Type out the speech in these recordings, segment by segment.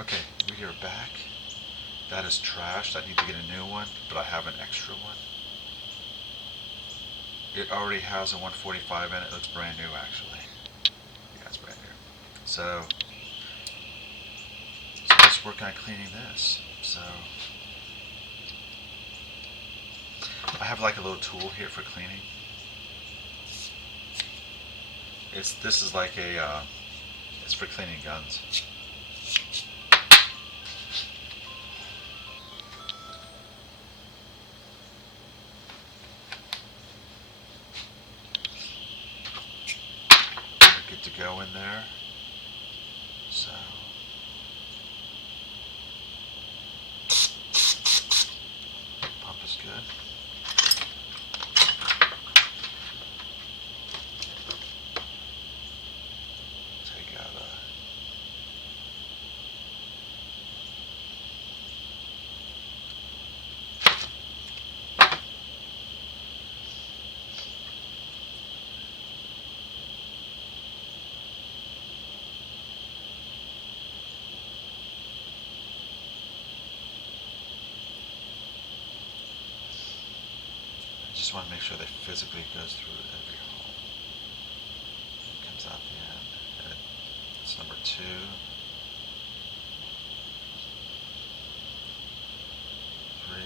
Okay, we are back. That is trashed. I need to get a new one, but I have an extra one. It already has a 145 in it. It looks brand new, actually. Yeah, it's brand new. So let's work on cleaning this. So I have like a little tool here for cleaning. This is like a it's for cleaning guns. We're good to go in there. So pump is good. Take out I just want to make sure that physically goes through every hole. It comes out the end. And it's number 2. 3.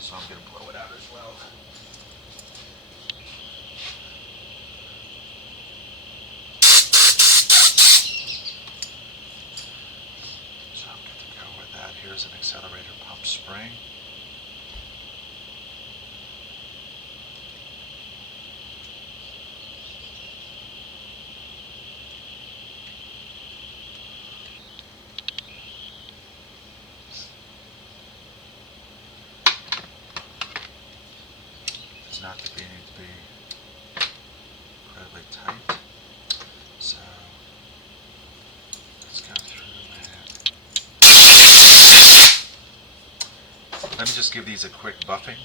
So I'm going to blow it out as well. So I'm good to go with that. Here's an accelerator pump spring. Does not need to be incredibly tight. So let's go through and let me just give these a quick buffing.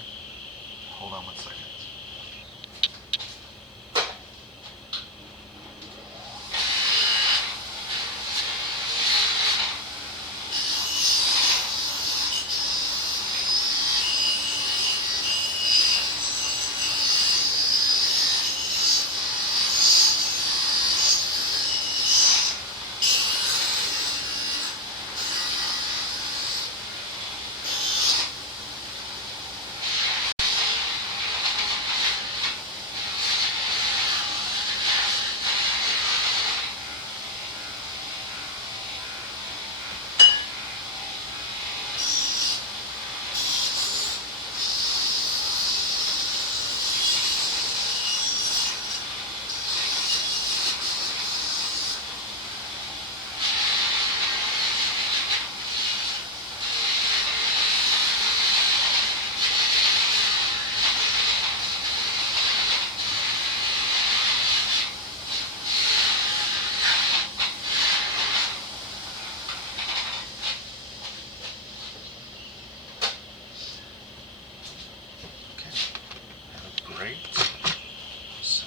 Hold on one second. Great. So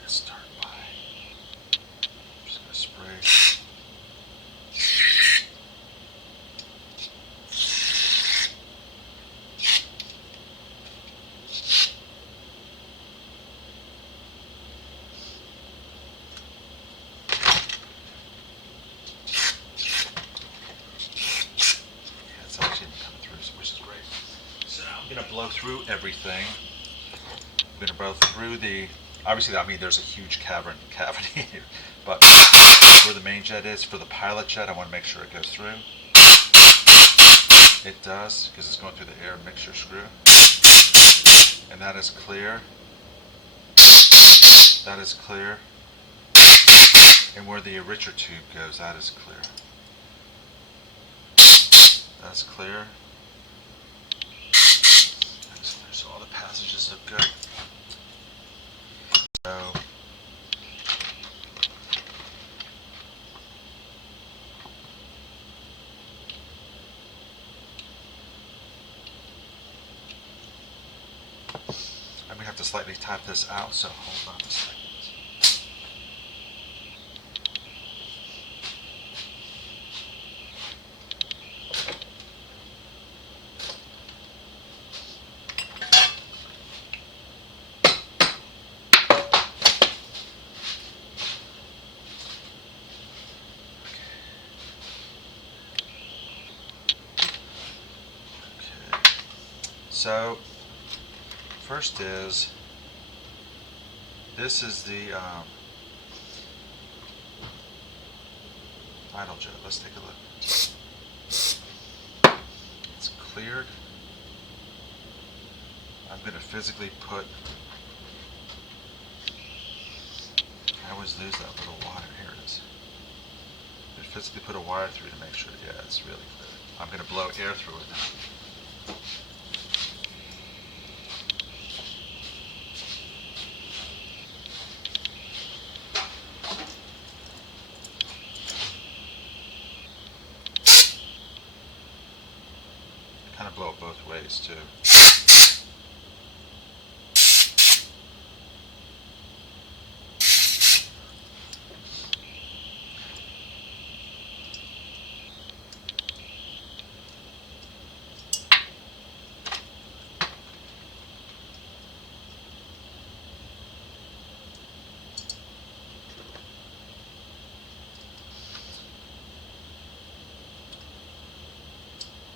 let's start by I'm just going to spray. Yeah, it's actually coming through, which is great. So now I'm going to blow through everything. I'm going to blow through the, obviously I mean there's a huge cavity here, but where the main jet is, for the pilot jet I want to make sure it goes through. It does, because it's going through the air mixture screw. And that is clear. That is clear. And where the enricher tube goes, that is clear. That's clear. That's clear. So all the passages look good. to slightly tap this out, so hold on a second. So, first is, this is the idle jet. Let's take a look. It's cleared. I'm going to physically put, I always lose that little wire. Here it is. I'm going to physically put a wire through to make sure, yeah, it's really clear. I'm going to blow air through it now. Kind of blow it both ways too.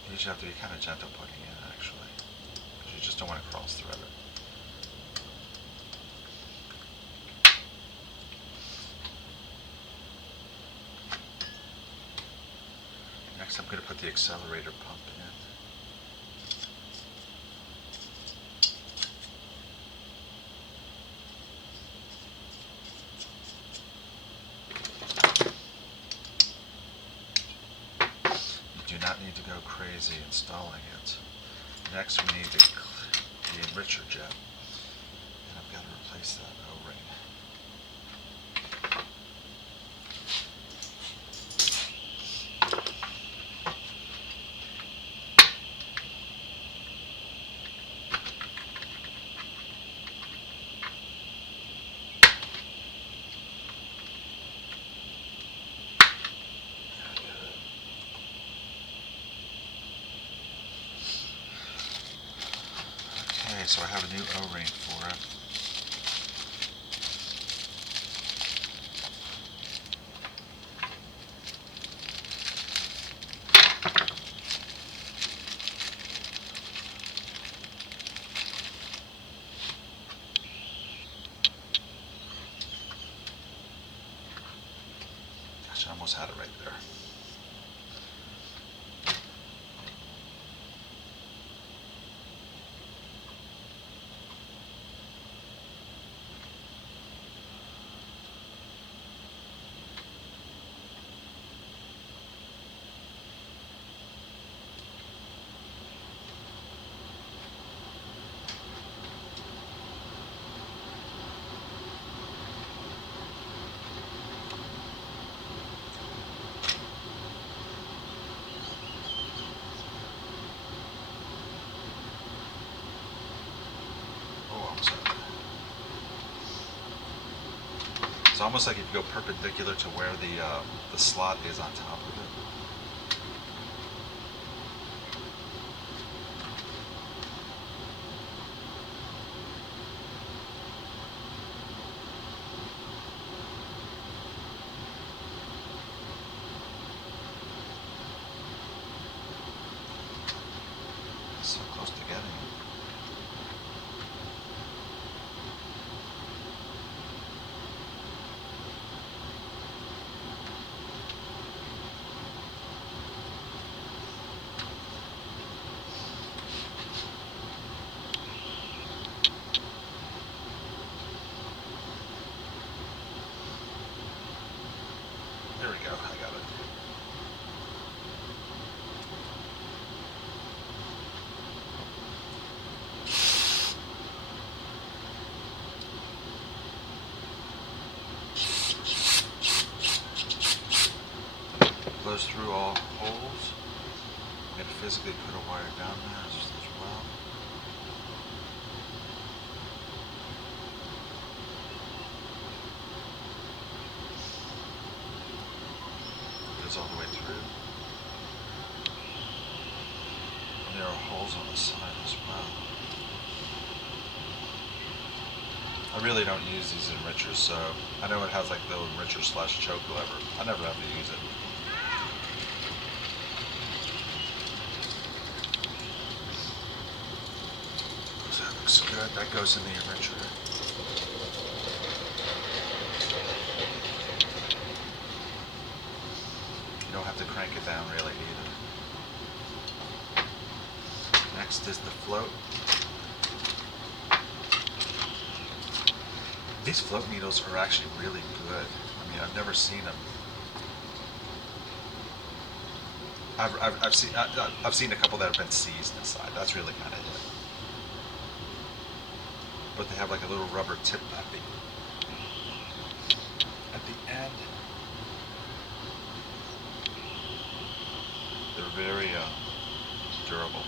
You usually have to be kind of gentle putting it in, actually, because you just don't want to cross thread it. Next, I'm going to put the accelerator pump in. Do not need to go crazy installing it. Next we need the enricher jet, and I've got to replace that O-ring. Okay, so I have a new O-ring for it. Gosh, I almost had it right there. It's almost like if you go perpendicular to where the slot is on top of it. So close to getting it. There we go, I got it. Goes through all holes. I'm going to physically put a wire down there as well. goes all the way through. And there are holes on the side as well. I really don't use these enrichers, so I know it has like the enricher slash choke lever. I never have to use it. So that looks good. That goes in the enricher. You don't have to crank it down really either. Next is the float. These float needles are actually really good. I mean, I've never seen them. I've seen a couple that have been seized inside. That's really kind of it. But they have like a little rubber tip at the end. They're very durable.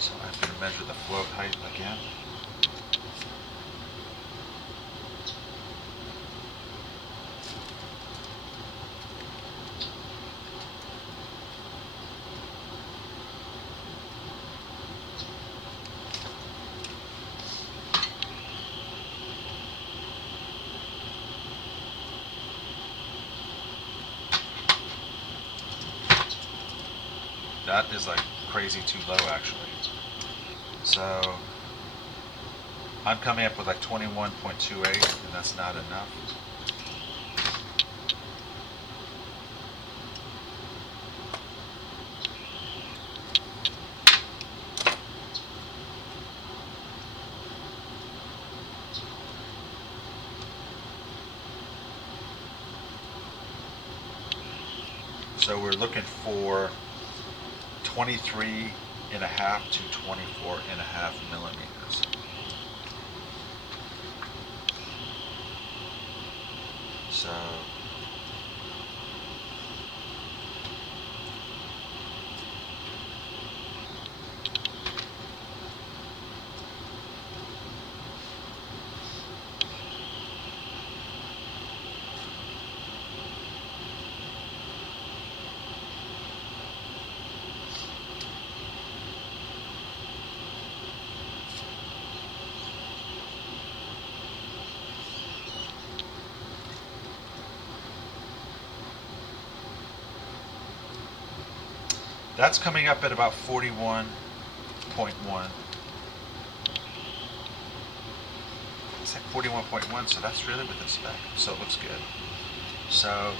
So I'm going to measure the float height again. That is like crazy too low actually. So I'm coming up with like 21.28 and that's not enough. So we're looking for 23.5 to 24.5 millimeters. So that's coming up at about 41.1. It's like 41.1, so that's really within spec. So it looks good. So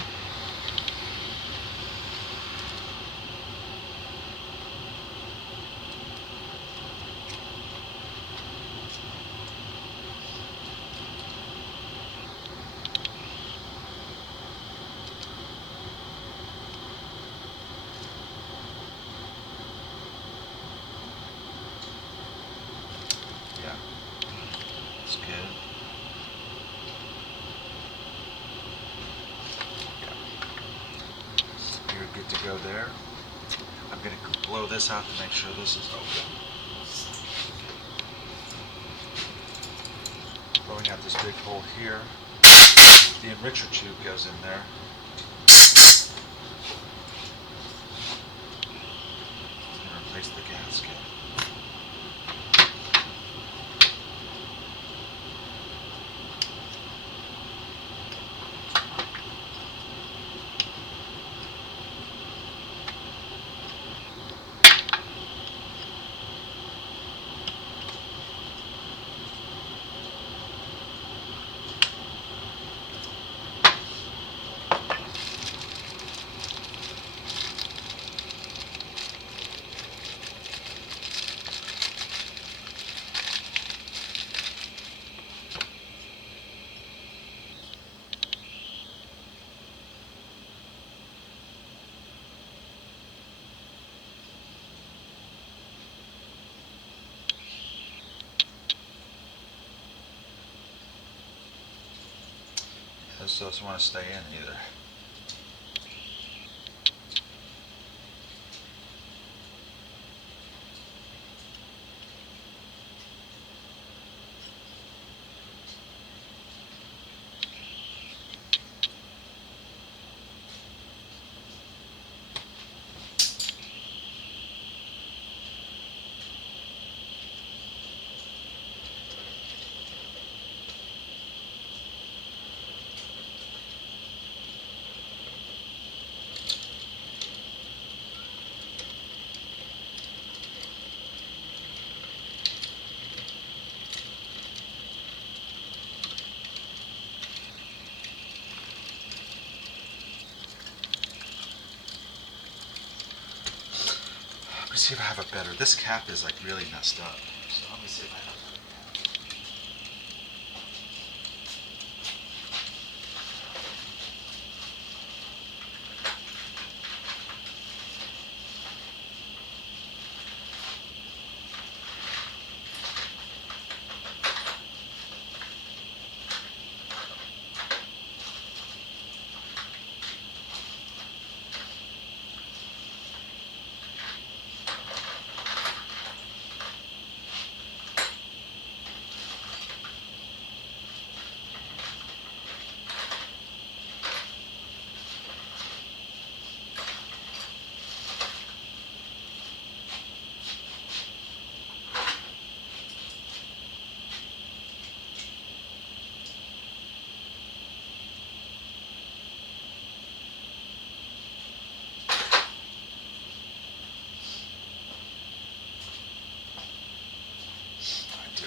yeah, it's good. Yeah. You're good to go there. I'm going to blow this out to make sure this is open. Blowing out this big hole here. The enricher tube goes in there. I'm going to replace the gasket. this doesn't want to stay in either. Let me see if I have a better. This cap is like really messed up. So let me see if I have a better cap.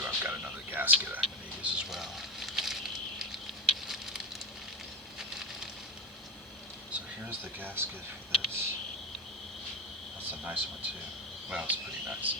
I've got another gasket I'm going to use as well. So here's the gasket for this. That's a nice one too. Well, it's pretty nice.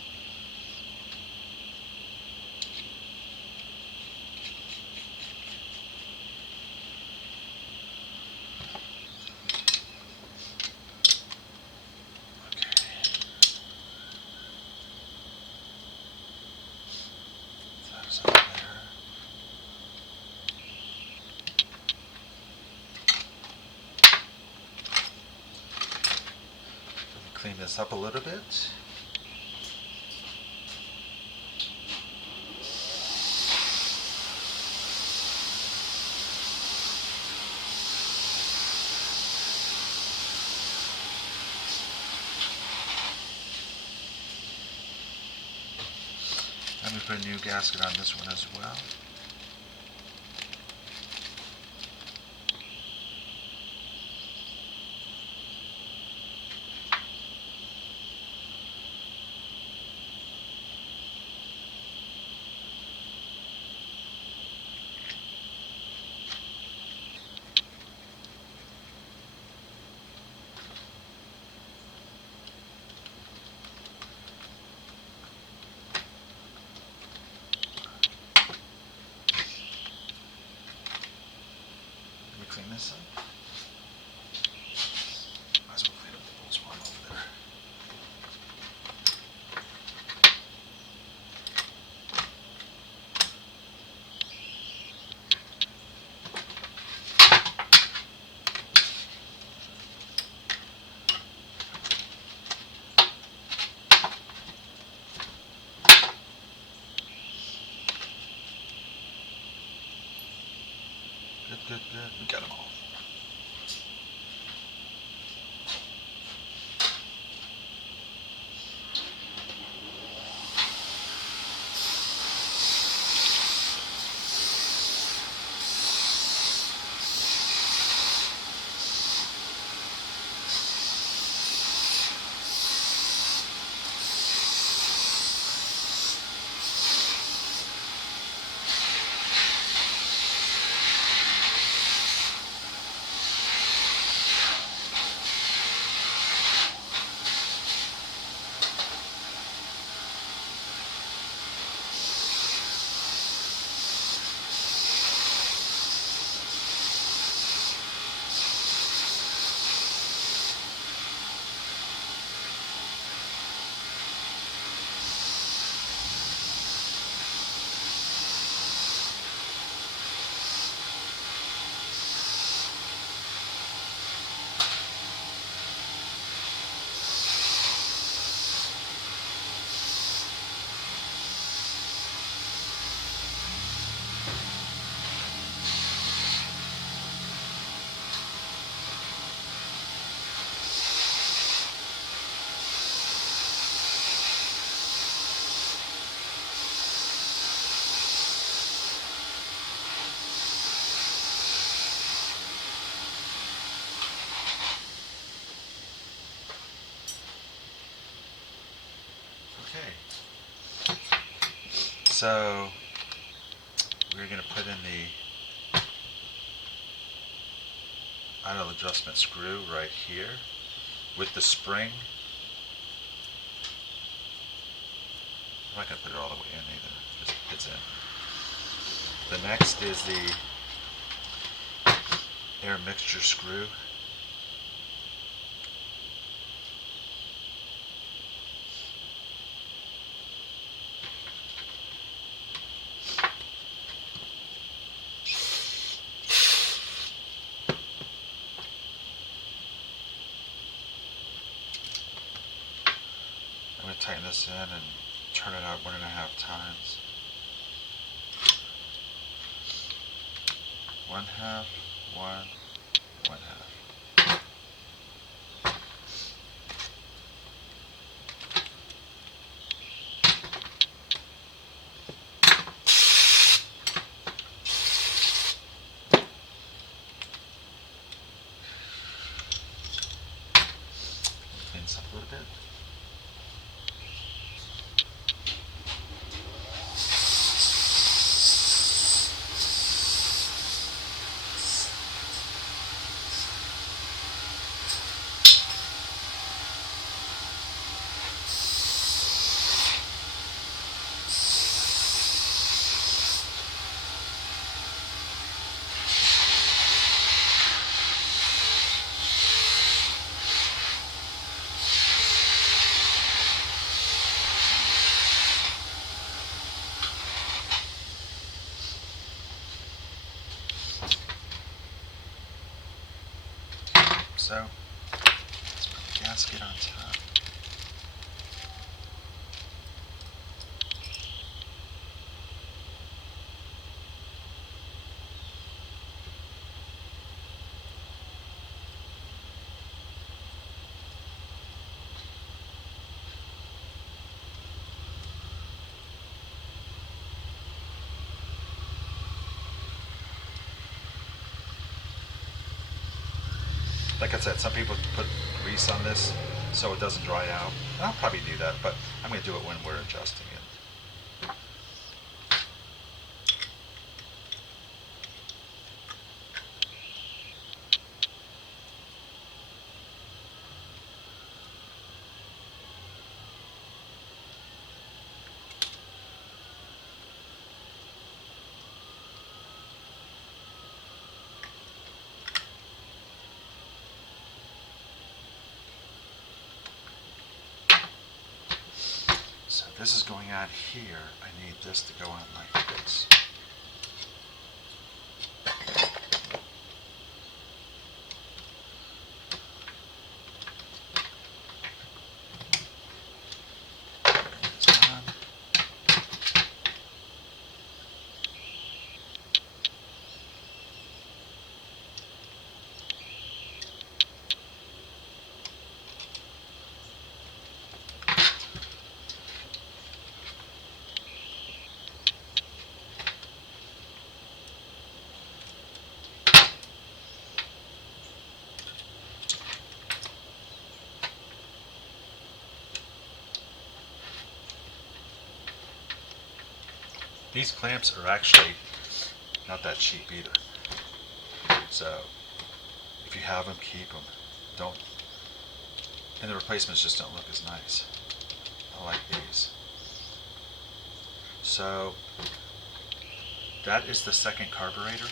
Clean this up a little bit. Let me put a new gasket on this one as well. Clean this up. Might as well clean up the bolts while I'm over there. Good. We got them all. So we're going to put in the idle adjustment screw right here with the spring. I'm not going to put it all the way in either, just fits in. The next is the air mixture screw. I'm going to tighten this in and turn it out 1.5 times. 1/2, 1, 1/2. Clean this up a little bit. So, gasket on top. Like I said, some people put grease on this so it doesn't dry out. And I'll probably do that, but I'm going to do it when we're adjusting it. So this is going on here. I need this to go on like this. This on. These clamps are actually not that cheap either. So if you have them, keep them. Don't. And the replacements just don't look as nice. I like these. So that is the second carburetor.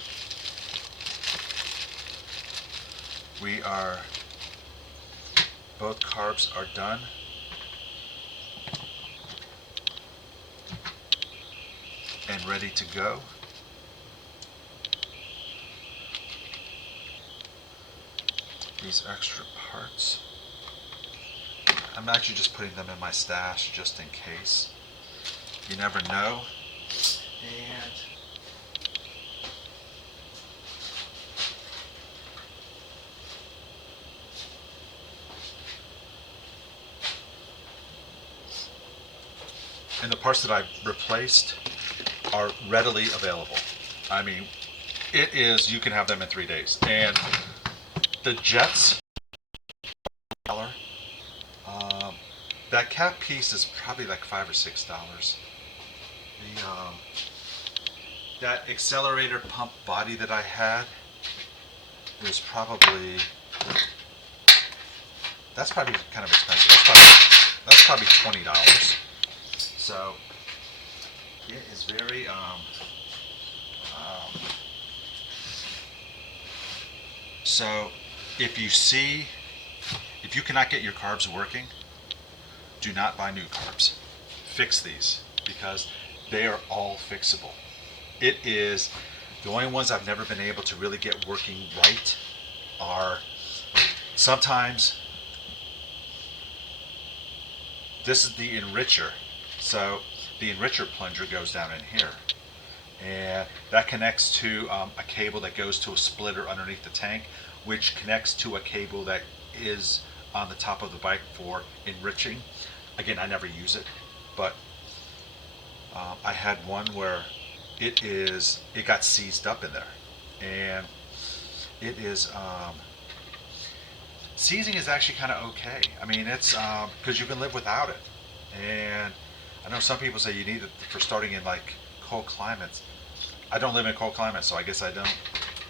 Both carbs are done. And ready to go. These extra parts, I'm actually just putting them in my stash just in case. You never know. And the parts that I've replaced are readily available. I mean, you can have them in 3 days. And the jets, that cap piece is probably like $5 or $6. that accelerator pump body that I had was probably, that's probably kind of expensive. That's probably $20. So it is very so if you cannot get your carbs working, do not buy new carbs. Fix these because they are all fixable. It is the only ones I've never been able to really get working right are sometimes this is the enricher. So the enricher plunger goes down in here, and that connects to a cable that goes to a splitter underneath the tank, which connects to a cable that is on the top of the bike for enriching. Again, I never use it, but I had one where it got seized up in there, and it is seizing is actually kind of okay. I mean, it's because you can live without it, and I know some people say you need it for starting in like cold climates. I don't live in cold climates, so I guess I don't.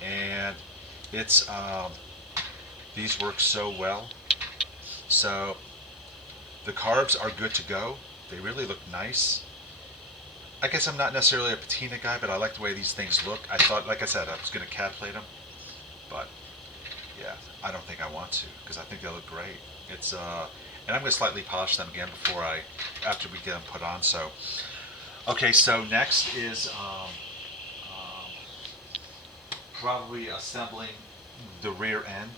And it's these work so well. So the carbs are good to go. They really look nice. I guess I'm not necessarily a patina guy, but I like the way these things look. I thought, like I said, I was going to cat plate them, but yeah, I don't think I want to because I think they look great. It's and I'm going to slightly polish them again after we get them put on. So, okay, so next is probably assembling the rear end,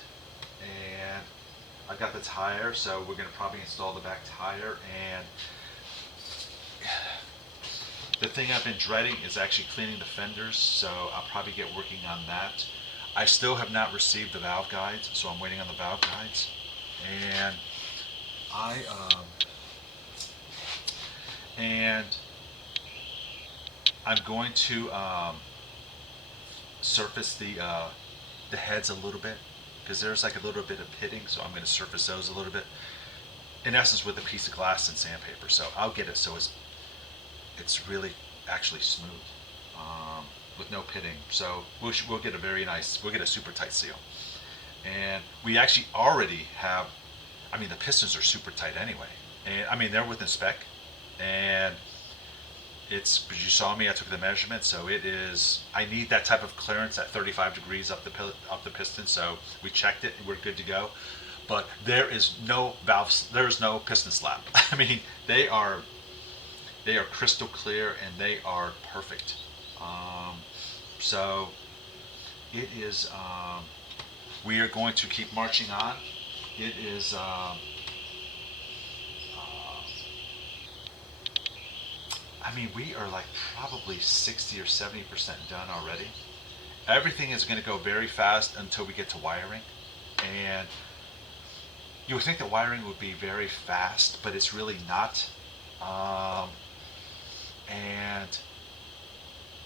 and I got the tire, so we're going to probably install the back tire. And the thing I've been dreading is actually cleaning the fenders, so I'll probably get working on that. I still have not received the valve guides, so I'm waiting on the valve guides. And I'm going to surface the heads a little bit because there's like a little bit of pitting, so I'm going to surface those a little bit. In essence, with a piece of glass and sandpaper, so I'll get it so it's really actually smooth with no pitting. So we'll get we'll get a super tight seal. And we actually already have, I mean, the pistons are super tight anyway. And I mean, they're within spec. And as you saw me, I took the measurement, so it is, I need that type of clearance at 35 degrees up the piston. So we checked it and we're good to go. But there is no valves, there is no piston slap. I mean, they are crystal clear and they are perfect. So it is, we are going to keep marching on. It is, I mean, we are like probably 60 or 70% done already. Everything is going to go very fast until we get to wiring. And you would think that wiring would be very fast, but it's really not. And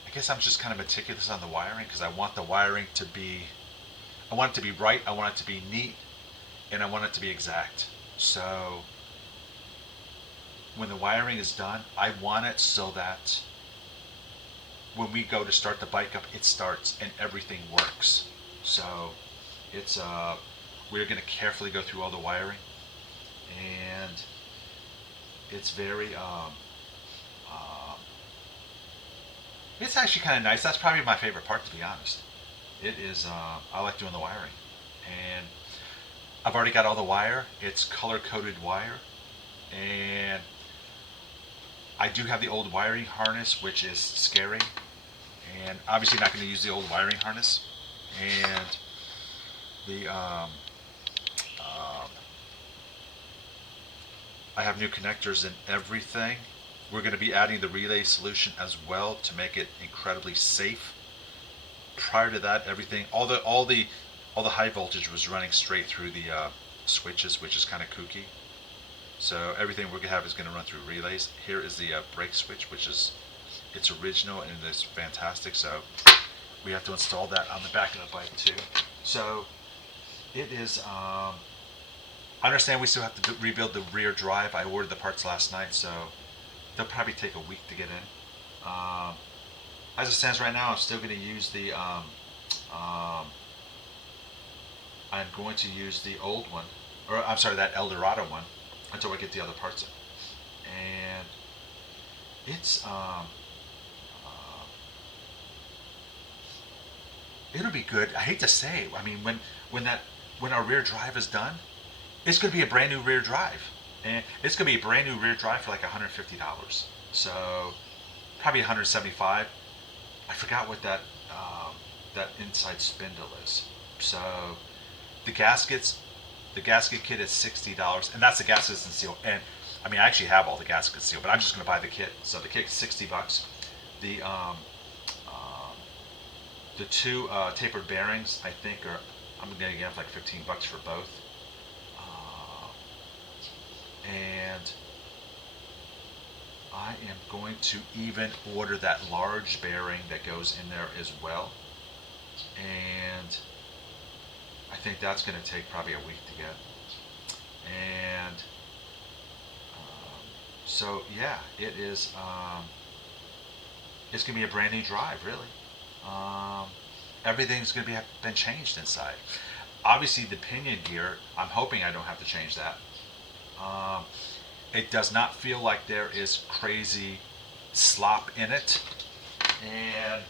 I guess I'm just kind of meticulous on the wiring because I want the wiring to be, I want it to be right, I want it to be neat, and I want it to be exact. So when the wiring is done, I want it so that when we go to start the bike up, it starts and everything works. So it's we're going to carefully go through all the wiring, and it's very it's actually kind of nice. That's probably my favorite part, to be honest. It is, I like doing the wiring. And I've already got all the wire. It's color-coded wire. And I do have the old wiring harness, which is scary. And obviously not going to use the old wiring harness. And the, I have new connectors and everything. We're going to be adding the relay solution as well to make it incredibly safe. Prior to that, everything, all the high voltage was running straight through the switches, which is kind of kooky. So everything we're going to have is going to run through relays. Here is the brake switch, which is it's original and it's fantastic. So we have to install that on the back of the bike too. So it is. I understand we still have to rebuild the rear drive. I ordered the parts last night, so they'll probably take a week to get in. as it stands right now, I'm still going to use the I'm going to use the old one, or I'm sorry, that Eldorado one, until I get the other parts in. And it's it'll be good. I hate to say, I mean, when that when our rear drive is done, it's going to be a brand new rear drive, and it's going to be a brand new rear drive for like $150. So probably 175. I forgot what that inside spindle is. So the gaskets, the gasket kit is $60, and that's the gaskets and seal. And I mean, I actually have all the gaskets sealed, but I'm just going to buy the kit. So the kit's $60. The the two tapered bearings, I think, are I'm going to get like $15 for both. And I am going to even order that large bearing that goes in there as well. And I think that's going to take probably a week to get. And so yeah, it is. It's going to be a brand new drive, really. Everything's going to be been changed inside. Obviously, the pinion gear, I'm hoping I don't have to change that. It does not feel like there is crazy slop in it, and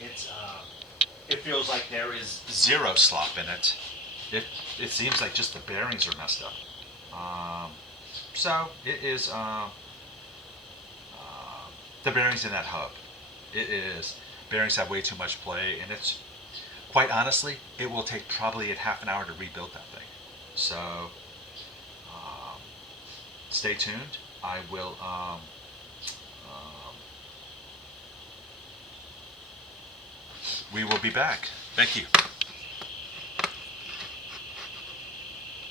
it feels like there is zero slop in it. It seems like just the bearings are messed up. So it is the bearings in that hub. It is bearings have way too much play, and it's quite honestly, it will take probably a half an hour to rebuild that thing. So stay tuned. I will. We will be back. Thank you.